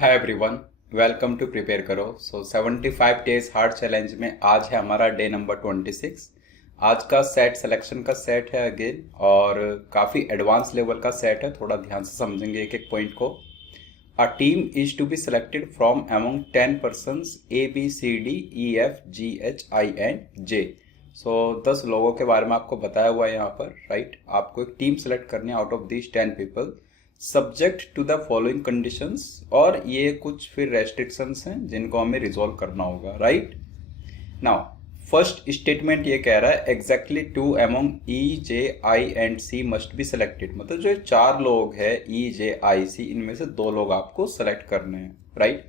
Hi everyone, welcome to prepare करो। 75 days hard challenge में आज है हमारा डे नंबर 26। आज का सेट सिलेक्शन का सेट है अगेन, और काफ़ी एडवांस लेवल का सेट है। थोड़ा ध्यान से समझेंगे एक एक पॉइंट को। A team is to be selected from among 10 persons ABCDEFGHI and J। 10 लोगों के बारे में आपको बताया हुआ है यहाँ पर, राइट। आपको एक टीम सेलेक्ट करनी है out of this 10 people subject to the following conditions, और ये कुछ फिर रेस्ट्रिक्शंस हैं जिनको हमें रिजॉल्व करना होगा, राइट। नाउ फर्स्ट स्टेटमेंट ये कह रहा है exactly 2 among EJI and C must be selected. मतलब जो 4 लोग हैं EJIC, इनमें से 2 लोग आपको सेलेक्ट करने हैं, राइट।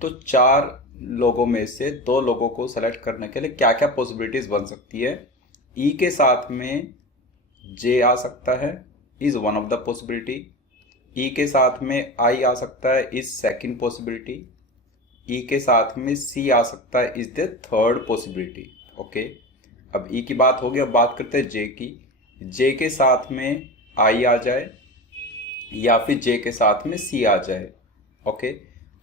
तो 4 लोगों में से 2 लोगों को सेलेक्ट करने के लिए क्या क्या पॉसिबिलिटीज बन सकती है। E के साथ में J आ सकता है, is one of the possibility. E के साथ में I आ सकता है, इज सेकंड पॉसिबिलिटी। E के साथ में C आ सकता है, is the third possibility. Okay, अब E की बात होगी। अब बात करते हैं J की। J के साथ में I आ जाए या फिर J के साथ में C आ जाए। ओके,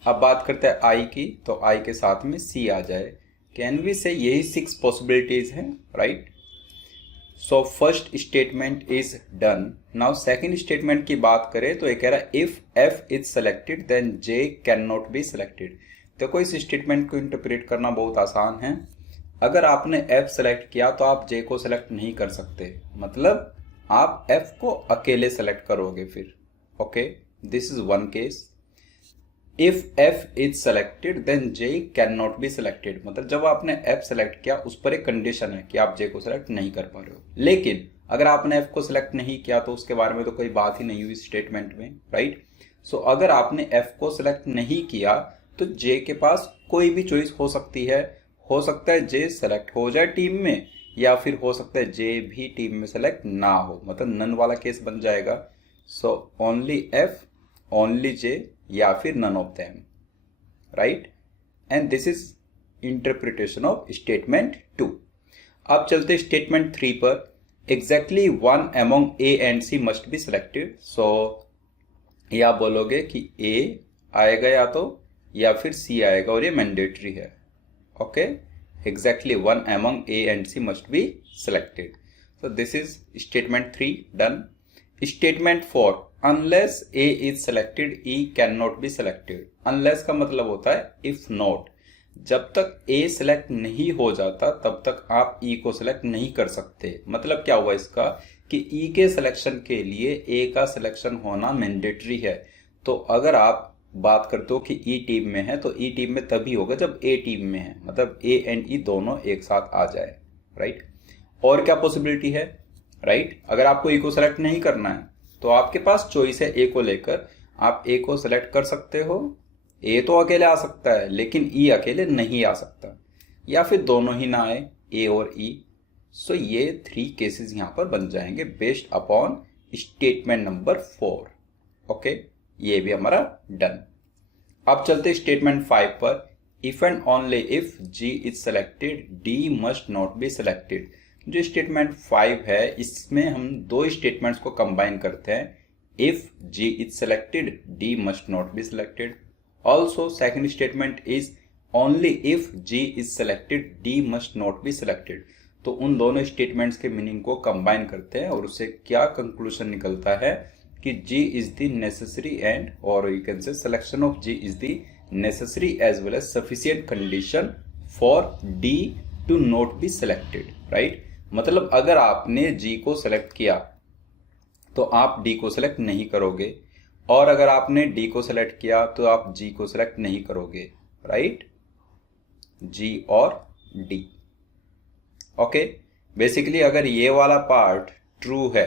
अब बात करते हैं I की, तो I के साथ में C आ जाए। कैन वी से यही 6 पॉसिबिलिटीज हैं, right. So first statement is done. Now second statement की बात करें तो ये कह रहा है if F is selected then J can not be selected. देखो, इस स्टेटमेंट को इंटरप्रेट करना बहुत आसान है। अगर आपने F सेलेक्ट किया तो आप J को सेलेक्ट नहीं कर सकते, मतलब आप F को अकेले सेलेक्ट करोगे फिर। Okay, this is one case. If F is selected then J can not be selected, मतलब जब आपने F सेलेक्ट किया उस पर एक कंडीशन है कि आप J को सिलेक्ट नहीं कर पा रहे हो। लेकिन अगर आपने F को सिलेक्ट नहीं किया तो उसके बारे में तो कोई बात ही नहीं हुई स्टेटमेंट में, राइट। सो अगर आपने F को सिलेक्ट नहीं किया तो J के पास कोई भी चॉइस हो सकती है। हो सकता है J सेलेक्ट हो जाए टीम में, या फिर हो सकता है J भी टीम में सेलेक्ट ना हो, मतलब नन वाला केस बन जाएगा। So only F, only J, या फिर none of them, right. And this is interpretation of statement 2। अब चलते स्टेटमेंट 3 पर। Exactly 1 among A and C must be selected. So ये आप बोलोगे कि A आएगा या फिर C आएगा, और ये मैंडेटरी है। Okay, exactly 1 among A and C must be selected. So this is statement 3 done. Statement 4, unless A is selected E can not be selected. Unless का मतलब होता है इफ नॉट। जब तक A सिलेक्ट नहीं हो जाता तब तक आप E को सिलेक्ट नहीं कर सकते। मतलब क्या हुआ इसका कि E के सिलेक्शन के लिए A का सिलेक्शन होना मैंडेटरी है। तो अगर आप बात करते हो कि E टीम में है तो E टीम में तभी होगा जब A टीम में है, मतलब A एंड E दोनों एक साथ आ जाए, राइट। और क्या पॉसिबिलिटी है, राइट। अगर आपको E को सेलेक्ट नहीं करना है तो आपके पास चॉइस है A को लेकर। आप A को सेलेक्ट कर सकते हो। A तो अकेले आ सकता है लेकिन E अकेले नहीं आ सकता, या फिर दोनों ही ना आए, A और E। सो ये 3 केसेस यहां पर बन जाएंगे based upon statement number 4। Okay, ये भी हमारा डन। अब चलते स्टेटमेंट 5 पर। If and only if G is selected D must not be selected. जो स्टेटमेंट 5 है इसमें हम 2 स्टेटमेंट्स को कंबाइन करते हैं। If G is selected D must not be selected. Also second statement is only if G is selected D must not be selected. तो उन दोनों स्टेटमेंट्स के मीनिंग को कंबाइन करते हैं और उससे क्या कंक्लूजन निकलता है कि G is the necessary and, और you can say selection of G is the necessary as well as sufficient condition for D to not be selected, right. मतलब अगर आपने G को सेलेक्ट किया तो आप D को सेलेक्ट नहीं करोगे, और अगर आपने D को सेलेक्ट किया तो आप G को सेलेक्ट नहीं करोगे, राइट। G और D। ओके, बेसिकली अगर ये वाला पार्ट ट्रू है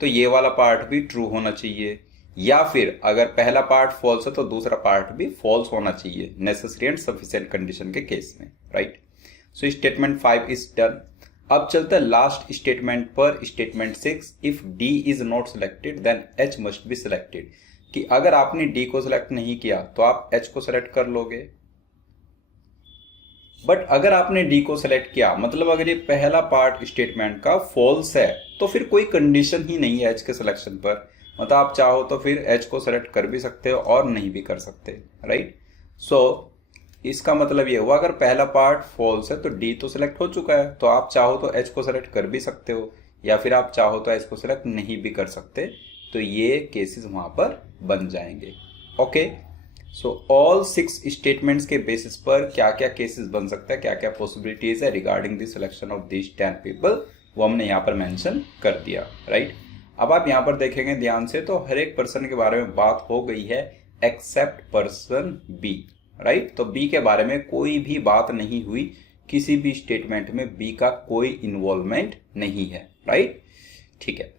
तो ये वाला पार्ट भी ट्रू होना चाहिए, या फिर अगर पहला पार्ट फॉल्स है तो दूसरा पार्ट भी फॉल्स होना चाहिए नेसेसरी एंड सफिशिएंट कंडीशन के केस में, right. So statement 5 is done. अब चलते हैं लास्ट स्टेटमेंट पर, statement 6। If D is not selected then H must be selected. कि अगर आपने D को सिलेक्ट नहीं किया तो आप H को सिलेक्ट कर लोगे, बट अगर आपने D को सिलेक्ट किया, मतलब अगर ये पहला पार्ट स्टेटमेंट का फॉल्स है तो फिर कोई कंडीशन ही नहीं है H के सिलेक्शन पर। मतलब आप चाहो तो फिर एच को सेलेक्ट कर भी सकते हो और नहीं भी कर सकते, राइट। सो इसका मतलब ये हुआ अगर पहला पार्ट फॉल्स है तो डी तो सिलेक्ट हो चुका है, तो आप चाहो तो एच को सेलेक्ट कर भी सकते हो या फिर आप चाहो तो एच को सेलेक्ट नहीं भी कर सकते, तो ये केसेस वहां पर बन जाएंगे। ओके, सो ऑल 6 स्टेटमेंट्स के बेसिस पर क्या क्या केसेस बन सकता है, क्या क्या पॉसिबिलिटीज है regarding the selection of this 10 people, वो हमने यहाँ पर मेंशन कर दिया, राइट। अब आप यहाँ पर देखेंगे ध्यान से तो हर एक पर्सन के बारे में बात हो गई है एक्सेप्ट पर्सन बी, राइट। तो बी के बारे में कोई भी बात नहीं हुई, किसी भी स्टेटमेंट में बी का कोई इन्वॉल्वमेंट नहीं है, राइट, ठीक है।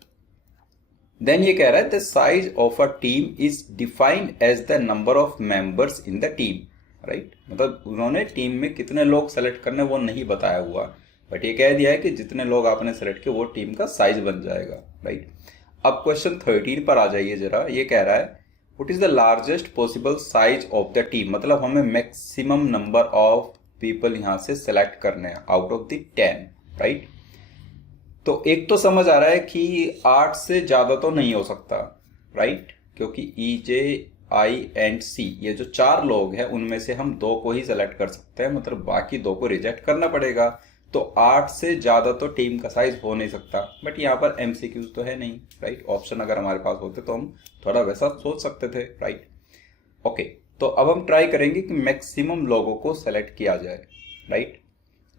देन ये कह रहा है the size of a team is defined as the number of members in the team, right. मतलब उन्होंने टीम में कितने लोग सेलेक्ट करने वो नहीं बताया हुआ, बट ये कह दिया है कि जितने लोग आपने सेलेक्ट किए वो टीम का साइज बन जाएगा, राइट। अब क्वेश्चन 13 पर आ जाइए जरा। ये कह रहा है what is the largest possible size of the team, मतलब हमें मैक्सिमम नंबर ऑफ पीपल यहां से सेलेक्ट करने हैं आउट ऑफ द 10, राइट। तो एक तो समझ आ रहा है कि 8 से ज्यादा तो नहीं हो सकता, राइट, क्योंकि ई जे आई एंड सी ये जो 4 लोग हैं उनमें से हम 2 को ही सेलेक्ट कर सकते हैं, मतलब बाकी 2 को रिजेक्ट करना पड़ेगा। तो 8 से ज्यादा तो टीम का साइज हो नहीं सकता, बट यहाँ पर एमसीक्यूज तो है नहीं, राइट। ऑप्शन अगर हमारे पास होते तो हम थोड़ा वैसा सोच सकते थे, राइट। ओके, तो अब हम ट्राई करेंगे कि मैक्सिमम लोगों को सेलेक्ट किया जाए, राइट।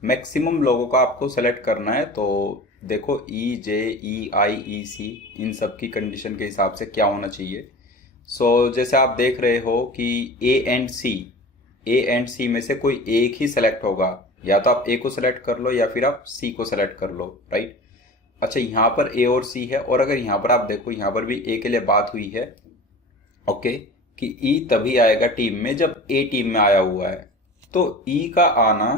मैक्सिमम लोगों का आपको सेलेक्ट करना है, तो देखो ई जे ई आई ई सी इन सब की कंडीशन के हिसाब से क्या होना चाहिए। सो जैसे आप देख रहे हो कि ए एंड सी में से कोई एक ही सेलेक्ट होगा, या तो आप ए को सेलेक्ट कर लो या फिर आप सी को सेलेक्ट कर लो, राइट। अच्छा, यहाँ पर ए और सी है, और अगर यहाँ पर आप देखो यहाँ पर भी ए के लिए बात हुई है, ओके, कि ई तभी आएगा टीम में जब ए टीम में आया हुआ है, तो ई का आना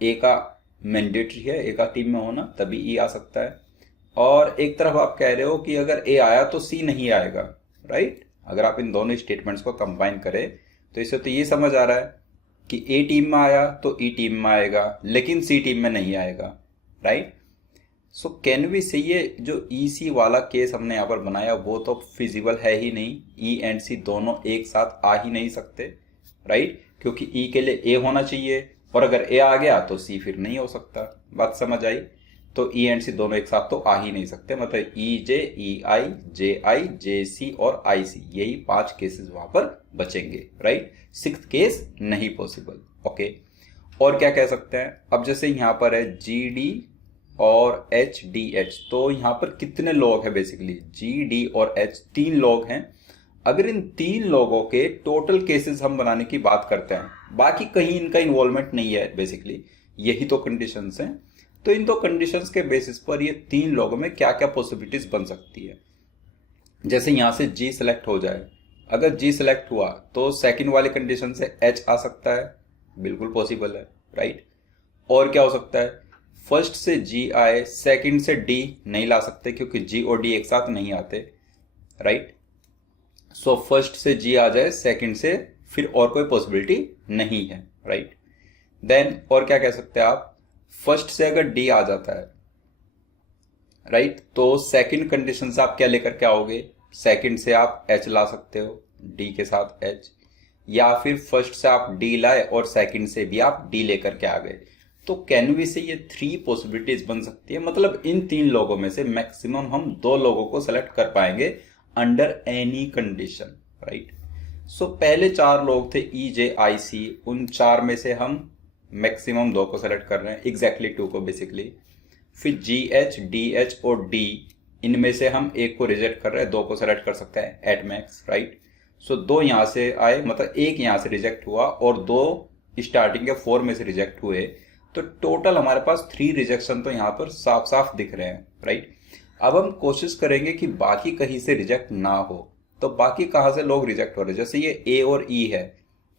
ए का मैंडेटरी है, ए का टीम में होना तभी ई आ सकता है। और एक तरफ आप कह रहे हो कि अगर ए आया तो सी नहीं आएगा, राइट। अगर आप इन दोनों स्टेटमेंट्स को कंबाइन करें तो इससे तो ये समझ आ रहा है कि ए टीम में आया तो ई टीम में आएगा लेकिन सी टीम में नहीं आएगा, राइट। सो कैन वी से ये जो ई सी वाला केस हमने यहाँ पर बनाया वो तो फिजिबल है ही नहीं, ई एंड सी दोनों एक साथ आ ही नहीं सकते, राइट, क्योंकि ई के लिए ए होना चाहिए और अगर ए आ गया तो सी फिर नहीं हो सकता। बात समझ आई? तो ई एंड सी दोनों एक साथ तो आ ही नहीं सकते, मतलब ई जे आई जे सी और आई सी, यही 5 केसेस वहां पर बचेंगे, राइट। 6th केस नहीं पॉसिबल, ओके। और क्या कह सकते हैं, अब जैसे यहां पर है जी डी और एच डी एच, तो यहां पर कितने लोग हैं, बेसिकली जी डी और एच 3 लोग हैं। अगर इन 3 लोगों के टोटल केसेस हम बनाने की बात करते हैं, बाकी कहीं इनका इन्वॉल्वमेंट नहीं है, बेसिकली यही तो कंडीशंस हैं, तो इन 2 कंडीशंस के बेसिस पर ये 3 लोगों में क्या क्या पॉसिबिलिटीज बन सकती है। जैसे यहां से जी सिलेक्ट हो जाए, अगर जी सिलेक्ट हुआ तो सेकंड वाली कंडीशन से एच आ सकता है, बिल्कुल पॉसिबल है, राइट। और क्या हो सकता है, फर्स्ट से जी आए, सेकंड से डी नहीं ला सकते क्योंकि जी और डी एक साथ नहीं आते, राइट। सो फर्स्ट से जी आ जाए, सेकंड से फिर और कोई पॉसिबिलिटी नहीं है, राइट। देन और क्या कह सकते हैं आप, फर्स्ट से अगर डी आ जाता है, राइट, तो सेकंड कंडीशन से आप क्या लेकर के आओगे, सेकंड से आप एच ला सकते हो डी के साथ एच, या फिर फर्स्ट से आप डी लाए और सेकंड से भी आप डी लेकर के आ गए। तो कैन वी से ये 3 पॉसिबिलिटीज बन सकती है, मतलब इन 3 लोगों में से मैक्सिमम हम 2 लोगों को सेलेक्ट कर पाएंगे अंडर एनी कंडीशन, राइट। सो पहले 4 लोग थे ई जे आई सी, उन 4 में से हम मैक्सिमम 2 को सेलेक्ट कर रहे हैं, एग्जैक्टली 2 को बेसिकली। फिर जी एच डी एच और डी, इनमें से हम 1 को रिजेक्ट कर रहे हैं, 2 को सेलेक्ट कर सकते हैं एट मैक्स, राइट। सो 2 यहां से आए, मतलब 1 यहां से रिजेक्ट हुआ और 2 स्टार्टिंग के 4 में से रिजेक्ट हुए, तो टोटल हमारे पास 3 रिजेक्शन तो यहाँ पर साफ साफ दिख रहे हैं, राइट। अब हम कोशिश करेंगे कि बाकी कहीं से रिजेक्ट ना हो, तो बाकी कहाँ से लोग रिजेक्ट हो रहे हैं, जैसे ये ए और ई है,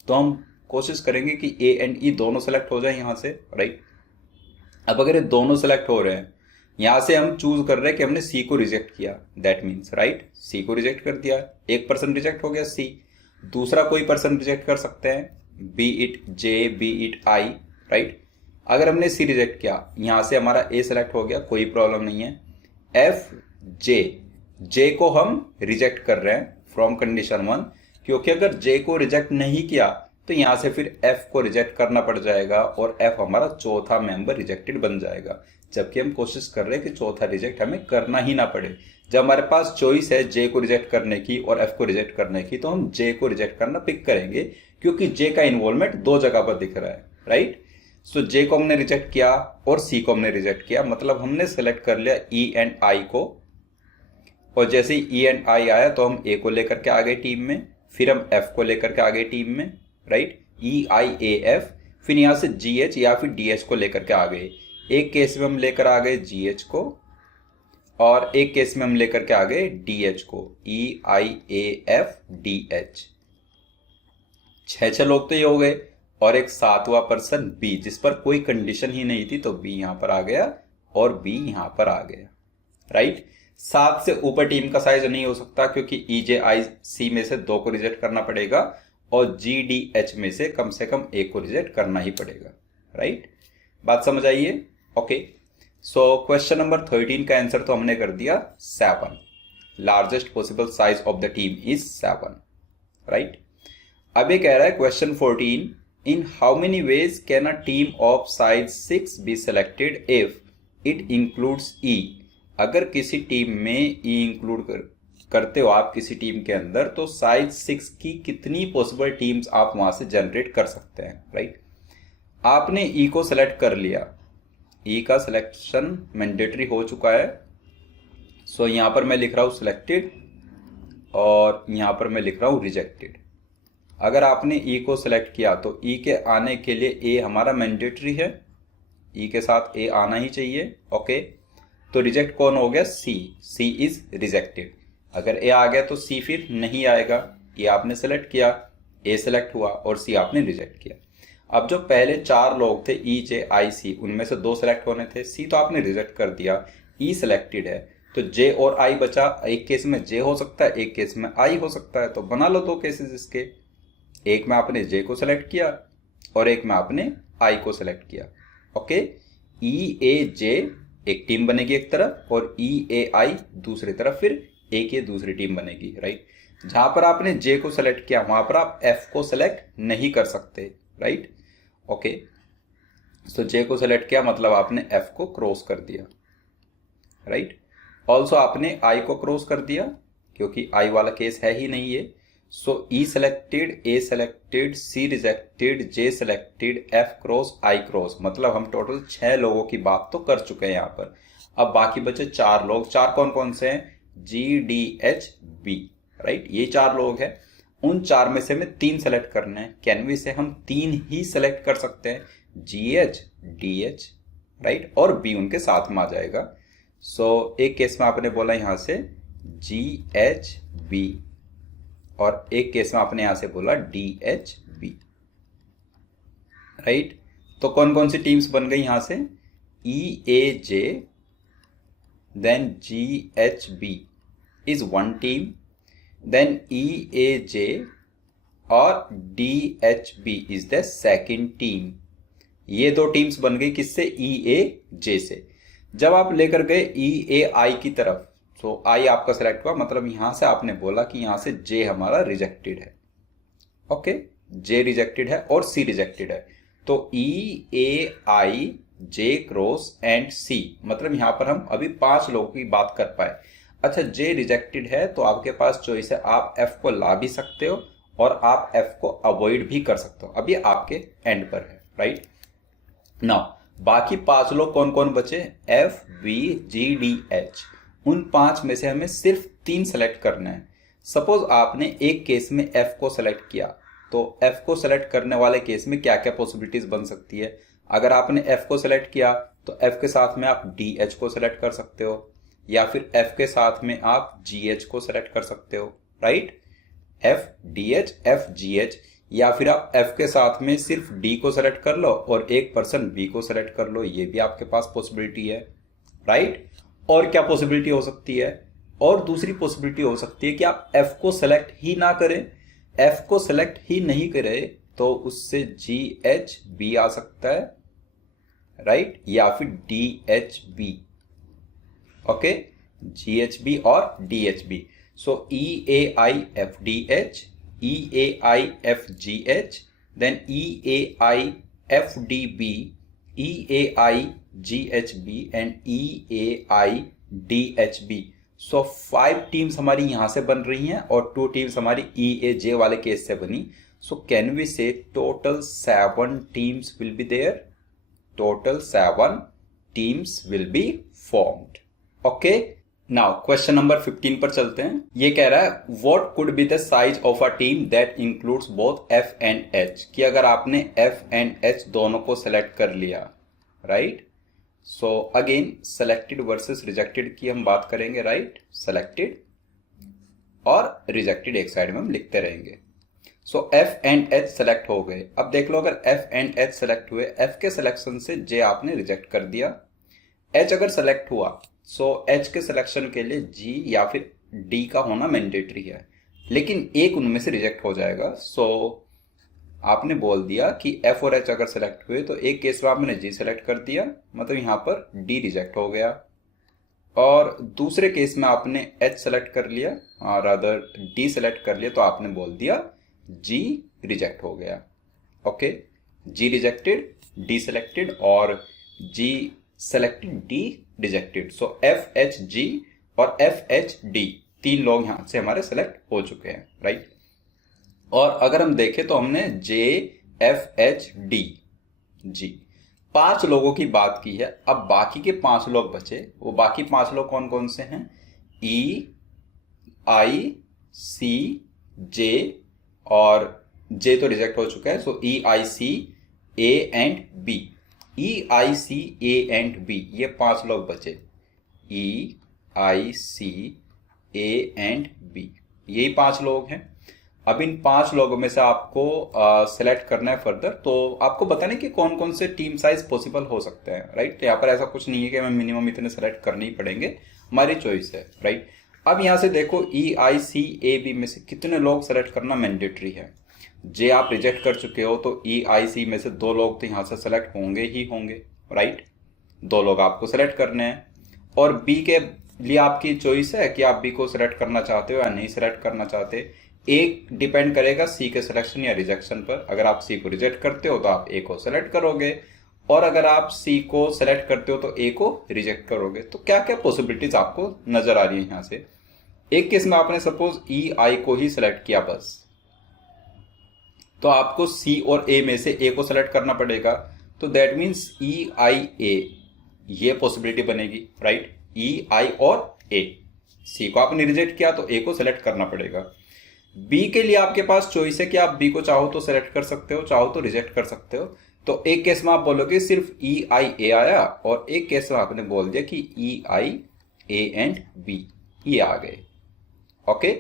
तो हम कोशिश करेंगे कि ए एंड ई दोनों सेलेक्ट हो जाए यहाँ से, राइट। अब अगर ये दोनों सेलेक्ट हो रहे हैं, यहां से हम चूज कर रहे हैं कि हमने सी को रिजेक्ट किया, दैट मीन्स, राइट, सी को रिजेक्ट कर दिया, 1 पर्सन रिजेक्ट हो गया सी, दूसरा कोई पर्सन रिजेक्ट कर सकते हैं, B it J B it I, right. अगर हमने सी रिजेक्ट किया, यहां से हमारा ए सेलेक्ट हो गया, कोई प्रॉब्लम नहीं है, एफ जे जे को हम रिजेक्ट कर रहे हैं फ्रॉम कंडीशन 1, क्योंकि अगर जे को रिजेक्ट नहीं किया तो यहां से फिर एफ को रिजेक्ट करना पड़ जाएगा और एफ हमारा चौथा मेंबर रिजेक्टेड बन जाएगा, जबकि हम कोशिश कर रहे हैं कि चौथा रिजेक्ट हमें करना ही ना पड़े। जब हमारे पास चॉइस है जे को रिजेक्ट करने की और एफ को रिजेक्ट करने की, तो हम जे को रिजेक्ट करना पिक करेंगे, क्योंकि जे का इन्वॉल्वमेंट दो जगह पर दिख रहा है, राइट। सो जे को हमने रिजेक्ट किया और सी को हमने रिजेक्ट किया, मतलब हमने सेलेक्ट कर लिया ई एंड आई को, और जैसे ही ई एंड आई आया तो हम ए को लेकर के आ गए टीम में, फिर हम एफ को लेकर के आ गए टीम में, right, E I A F, फिर यहां से जी एच या फिर डी एच को लेकर के आ गए। एक केस में हम लेकर आ गए जी एच को और एक केस में हम लेकर के आ गए डी एच को, ई आई ए एफ डी एच। छह लोग तो ये हो गए, और एक सातवां पर्सन बी, जिस पर कोई कंडीशन ही नहीं थी, तो बी यहां पर आ गया और बी यहां पर आ गया, राइट। 7 से ऊपर टीम का साइज नहीं हो सकता, क्योंकि ई जे आई सी में से 2 को रिजेक्ट करना पड़ेगा और जी डी एच में से कम एक को रिजेक्ट करना ही पड़ेगा, राइट। बात समझ आइए, ओके। सो क्वेश्चन नंबर 13 का आंसर तो हमने कर दिया 7। Largest possible size of the team is 7, right. अब ये कह रहा है question 14, in how many ways can a team of size 6 be selected if it includes E. अगर किसी टीम में ई इंक्लूड करते हो आप किसी टीम के अंदर, तो साइज 6 की कितनी पॉसिबल टीम्स आप वहां से जनरेट कर सकते हैं, राइट। आपने ई को सिलेक्ट कर लिया, ई का सिलेक्शन मैंडेटरी हो चुका है। सो यहां पर मैं लिख रहा हूं सिलेक्टेड और यहां पर मैं लिख रहा हूं रिजेक्टेड। अगर आपने ई को सिलेक्ट किया तो ई के आने के लिए ए हमारा मैंडेटरी है, ई के साथ ए आना ही चाहिए, ओके। तो रिजेक्ट कौन हो गया, सी, सी इज रिजेक्टेड। अगर ए आ गया तो सी फिर नहीं आएगा, ए आपने सेलेक्ट किया, ए सेलेक्ट हुआ और सी आपने रिजेक्ट किया। अब जो पहले 4 लोग थे ई जे आई सी, उनमें से 2 सेलेक्ट होने थे, सी तो आपने रिजेक्ट कर दिया, ई सिलेक्टेड है, तो जे और आई बचा। एक केस में जे हो सकता है, एक केस में आई हो सकता है, तो बना लो 2 केसेस इसके। एक में आपने जे को सिलेक्ट किया और एक में आपने आई को सिलेक्ट किया, ओके। ई ए जे एक टीम बनेगी एक तरफ और ई ए आई दूसरी तरफ, फिर एक ये दूसरी टीम बनेगी, राइट। जहां पर आपने जे को सिलेक्ट किया वहां पर आप एफ को सिलेक्ट नहीं कर सकते, राइट, ओके। सो जे को सिलेक्ट किया मतलब आपने एफ को क्रॉस कर दिया, राइट। ऑल्सो आपने आई को क्रॉस कर दिया, क्योंकि आई वाला केस है ही नहीं ये। सो ई सिलेक्टेड, ए सिलेक्टेड, सी रिजेक्टेड, जे सिलेक्टेड, एफ क्रॉस, आई क्रॉस, मतलब हम टोटल 6 लोगों की बात तो कर चुके हैं यहाँ पर। अब बाकी बचे 4 लोग। 4 कौन कौन से हैं, G D H B, right, ये 4 लोग हैं। उन 4 में से हमें 3 सेलेक्ट करने हैं। कैनवी से हम 3 ही सेलेक्ट कर सकते हैं, जी एच डी एच, राइट, और बी उनके साथ में आ जाएगा। सो एक केस में आपने बोला यहां से जी एच बी और एक केस में आपने यहां से बोला डी एच बी, राइट। तो कौन कौन सी टीम्स बन गई यहां से, E A J then G H B is 1 team, then E A J और D H B is the second team. ये 2 टीम्स बन गई किससे, ई ए जे से। जब आप लेकर गए ई ए आई की तरफ, तो आई आपका सेलेक्ट हुआ, मतलब यहां से आपने बोला कि यहां से जे हमारा रिजेक्टेड है, ओके, जे रिजेक्टेड है और सी रिजेक्टेड है। तो ई ए आई जे क्रॉस एंड सी, मतलब यहां पर हम अभी 5 लोगों की बात कर पाए। अच्छा, जे रिजेक्टेड है तो आपके पास चॉइस है, आप एफ को ला भी सकते हो और आप एफ को अवॉइड भी कर सकते हो। अब ये आपके एंड पर है, राइट। नाउ बाकी 5 लोग कौन कौन बचे, F B G D H. उन 5 में से हमें सिर्फ 3 सेलेक्ट करना है। सपोज आपने एक केस में एफ को सेलेक्ट किया, तो एफ को सेलेक्ट करने वाले केस में क्या क्या पॉसिबिलिटीज बन सकती है। अगर आपने एफ को सेलेक्ट किया तो एफ के साथ में आप डी एच को सेलेक्ट कर सकते हो, या फिर एफ के साथ में आप जी एच को सेलेक्ट कर सकते हो, right, F D H F G H, या फिर आप एफ के साथ में सिर्फ डी को सेलेक्ट कर लो और एक पर्सन बी को सेलेक्ट कर लो, ये भी आपके पास पॉसिबिलिटी है, राइट। और क्या पॉसिबिलिटी हो सकती है, और दूसरी पॉसिबिलिटी हो सकती है कि आप एफ को सेलेक्ट ही ना करें। एफ को सेलेक्ट ही नहीं करें तो उससे जी एच बी आ सकता है, राइट, या फिर D H B, okay. GHB और DHB. So EAIFDH, EAIFGH, then EAIFDB, EAIGHB and EAIDHB. So 5 teams हमारी यहाँ से बन रही हैं और 2 टीम्स हमारी EAJ वाले केस से बनी. So can we say total 7 teams will be there? Total 7 teams will be formed. Okay. Now question number 15 पर चलते हैं. ये कह रहा है what could be the size of a team that includes both F and H. कि अगर आपने F and H दोनों को select कर लिया, right? So again selected versus rejected की हम बात करेंगे, right? Selected और rejected एक साइड में हम लिखते रहेंगे. So F and H select हो गए. अब देख लो अगर F and H select हुए, F के सिलेक्शन से J आपने रिजेक्ट कर दिया. H अगर सेलेक्ट हुआ, सो H के सिलेक्शन के लिए G या फिर D का होना मैंडेटरी है, लेकिन एक उनमें से रिजेक्ट हो जाएगा. सो आपने बोल दिया कि F और H अगर सेलेक्ट हुए तो एक केस में आपने G सेलेक्ट कर दिया, मतलब यहाँ पर D रिजेक्ट हो गया, और दूसरे केस में आपने H सेलेक्ट कर लिया और अदर D सेलेक्ट कर लिया तो आपने बोल दिया G रिजेक्ट हो गया. Okay, G rejected, D selected और G सेलेक्टेड, D रिजेक्टेड. सो FHG और FHD 3 लोग यहां से हमारे सेलेक्ट हो चुके हैं, राइट. और अगर हम देखें तो हमने JFHD G 5 लोगों की बात की है. अब बाकी के 5 लोग बचे, वो बाकी 5 लोग कौन कौन से हैं? E, I, C, J और J तो रिजेक्ट हो चुका है. सो EIC, A and B. EIC, A and B ये 5 लोग बचे. EIC, A एंड B यही 5 लोग हैं. अब इन 5 लोगों में से आपको सिलेक्ट करना है फर्दर. तो आपको बताने कि कौन कौन से टीम साइज पॉसिबल हो सकते हैं, राइट. तो यहाँ पर ऐसा कुछ नहीं है कि हमें मिनिमम इतने सेलेक्ट करने ही पड़ेंगे, हमारी चॉइस है, राइट. अब यहाँ से देखो EIC, AB में से कितने लोग सेलेक्ट करना मैंडेटरी है. जे आप रिजेक्ट कर चुके हो तो EIC में से 2 लोग तो यहाँ से सेलेक्ट होंगे ही होंगे, राइट. 2 लोग आपको सेलेक्ट करने हैं. और B के लिए आपकी चॉइस है कि आप B को सेलेक्ट करना चाहते हो या नहीं सेलेक्ट करना चाहते. एक डिपेंड करेगा C के सिलेक्शन या रिजेक्शन पर. अगर आप C को रिजेक्ट करते हो तो आप A को सेलेक्ट करोगे, और अगर आप C को सेलेक्ट करते हो तो A को रिजेक्ट करोगे. तो क्या क्या पॉसिबिलिटीज आपको नजर आ रही है यहाँ से. एक केस में आपने सपोज EI को ही सेलेक्ट किया बस, तो आपको C और A में से A को सेलेक्ट करना पड़ेगा. तो दैट मीन्स EIA ये पॉसिबिलिटी बनेगी, राइट. EI और A. C को आपने रिजेक्ट किया तो A को सेलेक्ट करना पड़ेगा. B के लिए आपके पास चॉइस है कि आप B को चाहो तो सेलेक्ट कर सकते हो, चाहो तो रिजेक्ट कर सकते हो. तो एक केस में आप बोलोगे सिर्फ EIA आया, और एक केस में आपने बोल दिया कि EIA एंड B ये आ गए. Okay,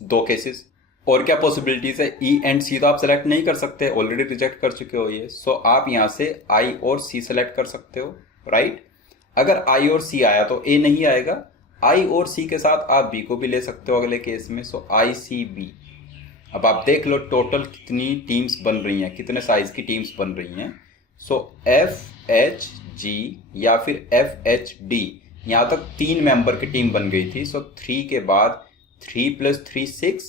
2 cases. और क्या पॉसिबिलिटीज है? E एंड C तो आप सेलेक्ट नहीं कर सकते, ऑलरेडी रिजेक्ट कर चुके हो ये. सो आप यहाँ से I और C सेलेक्ट कर सकते हो, राइट. अगर I और C आया तो A नहीं आएगा. I और C के साथ आप B को भी ले सकते हो अगले केस में. सो ICB. अब आप देख लो टोटल कितनी टीम्स बन रही हैं, कितने साइज की टीम्स बन रही हैं. सो FHG या फिर FHD यहाँ तक 3 मेंबर की टीम बन गई थी. सो 3 के बाद 3 + 3 6,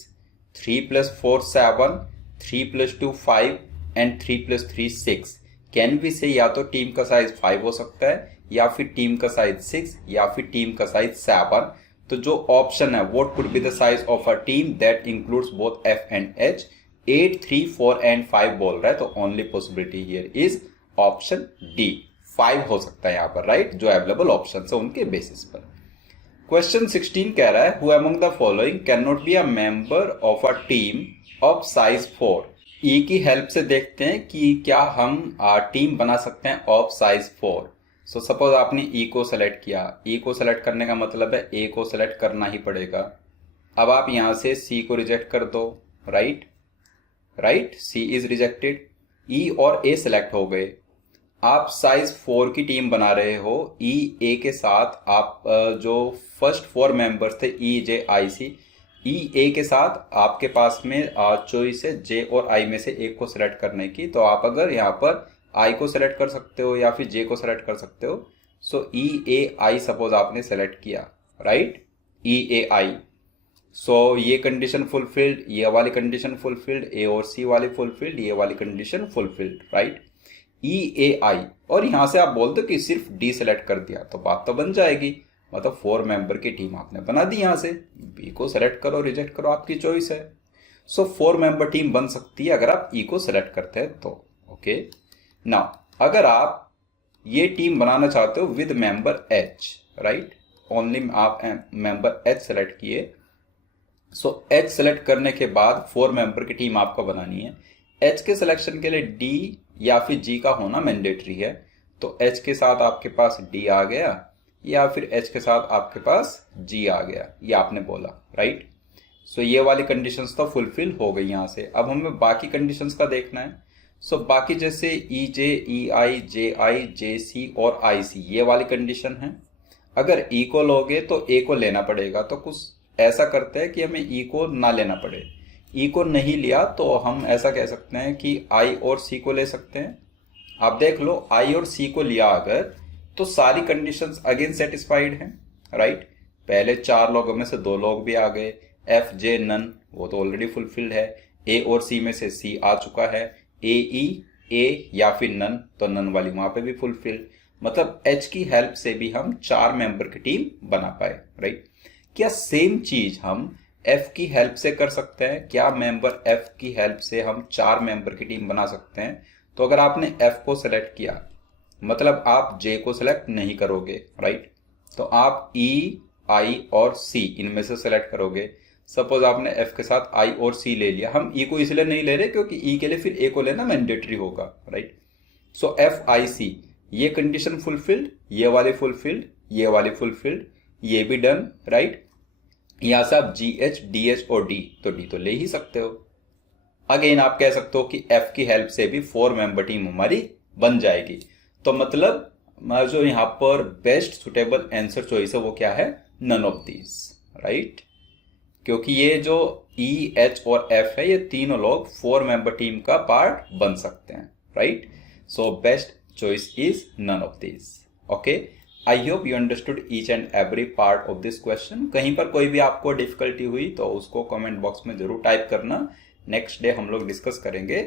3 + 4 7, 3 + 2 5 एंड 3 + 3 6. कैन वी से या तो टीम का साइज 5 हो सकता है, या फिर टीम का साइज 6, या फिर टीम का साइज 7. तो जो ऑप्शन है what could be the size of a team that includes both F and H, 8, 3, 4 and 5 बोल रहा है. तो only possibility here is option D. 5 हो सकता है यहाँ पर, राइट. जो अवेलेबल ऑप्शन है उनके बेसिस पर. क्वेश्चन 16 कह रहा है who among the following can not be a member of a team of size 4. E की हेल्प से देखते हैं कि क्या हम टीम बना सकते हैं ऑफ साइज 4. सो सपोज आपने E को सेलेक्ट किया. E को सेलेक्ट करने का मतलब है A को सेलेक्ट करना ही पड़ेगा. अब आप यहां से C को रिजेक्ट कर दो, right. C is rejected. E और A सेलेक्ट हो गए. आप साइज 4 की टीम बना रहे हो. EA के साथ आप जो फर्स्ट 4 मेंबर्स थे EJIC, EA के साथ आपके पास में चॉइस है J और I में से एक को सेलेक्ट करने की. तो आप अगर यहाँ पर I को सेलेक्ट कर सकते हो या फिर J को सेलेक्ट कर सकते हो. सो EAI सपोज आपने सेलेक्ट किया, राइट, EAI। सो ये कंडीशन फुलफिल्ड, ये वाली कंडीशन फुलफिल्ड, ए और सी वाली फुलफिल्ड, ये वाली कंडीशन फुलफिल्ड, राइट, EAI। और यहां से आप बोल दो कि सिर्फ डी सेलेक्ट कर दिया तो बात तो बन जाएगी, मतलब 4 मेंबर की टीम आपने बना दी। यहां से बी को सेलेक्ट करो, रिजेक्ट करो, आपकी चॉइस है। सो 4 मेंबर टीम बन सकती है अगर आप ई को सेलेक्ट करते हैं तो। ओके, नाउ अगर आप ये टीम बनाना चाहते हो with member H, right, only आप मेंबर एच सेलेक्ट किए। सो एच सेलेक्ट करने के बाद 4 मेंबर की टीम आपको बनानी है। एच के सिलेक्शन के लिए डी या फिर जी का होना मैंडेटरी है। तो एच के साथ आपके पास डी आ गया या फिर एच के साथ आपके पास जी आ गया, ये आपने बोला, राइट। सो ये वाली कंडीशंस तो फुलफिल हो गई यहां से। अब हमें बाकी कंडीशंस का देखना है। सो बाकी जैसे ई जे, ई आई, जे आई, जे सी और आई सी, ये वाली कंडीशन है। अगर ई को लोगे तो ए को लेना पड़ेगा, तो कुछ ऐसा करते हैं कि हमें ई को ना लेना पड़े। ई को नहीं लिया तो हम ऐसा कह सकते हैं कि आई और सी को ले सकते हैं। आप देख लो, आई और सी को लिया अगर तो सारी कंडीशंस अगेन सेटिस्फाइड हैं, राइट। पहले 4 लोगों में से 2 लोग भी आ गए। एफ जे नन, वो तो ऑलरेडी फुलफिल्ड है। ए और सी में से सी आ चुका है। ए ई, ए या फिर नन, तो नन वाली वहां पे भी फुलफिल्ड। मतलब एच की हेल्प से भी हम 4 मेंबर की टीम बना पाए, राइट। क्या सेम चीज हम एफ की हेल्प से कर सकते हैं? क्या मेंबर एफ की हेल्प से हम 4 मेंबर की टीम बना सकते हैं? तो अगर आपने एफ को सेलेक्ट किया, मतलब आप जे को सेलेक्ट नहीं करोगे, राइट। तो आप ई, आई और सी इनमें से सेलेक्ट करोगे। सपोज आपने एफ के साथ आई और सी ले लिया। हम ई को इसलिए नहीं ले रहे क्योंकि ई के लिए फिर ए को लेना मैंडेटरी होगा, राइट। सो एफ आई सी, ये कंडीशन फुलफिल्ड, ये वाली फुलफिल्ड, ये वाली फुलफिल्ड, ये भी डन, राइट। यहां से आप जी एच, डी एच और डी, तो डी तो ले ही सकते हो। अगेन आप कह सकते हो कि एफ की हेल्प से भी 4 मेंबर टीम हमारी बन जाएगी। तो मतलब जो यहां पर बेस्ट सुटेबल आंसर चॉइस है वो क्या है? None of these, right. क्योंकि ये जो ई, एच और एफ है, ये तीनों लोग 4 मेंबर टीम का पार्ट बन सकते हैं, right. So best choice is none of these. Okay, I hope you understood each and every part of this question. कहीं पर कोई भी आपको डिफिकल्टी हुई तो उसको कमेंट बॉक्स में जरूर टाइप करना। नेक्स्ट डे हम लोग डिस्कस करेंगे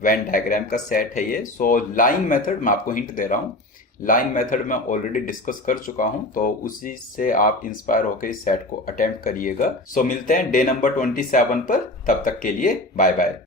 वेन डायग्राम का सेट है ये। सो लाइन मेथड मैं आपको हिंट दे रहा हूँ, लाइन मेथड मैं ऑलरेडी डिस्कस कर चुका हूं, तो उसी से आप इंस्पायर होकर इस सेट को अटेम्प्ट करिएगा। सो मिलते हैं डे नंबर 27 पर, तब तक के लिए बाय बाय।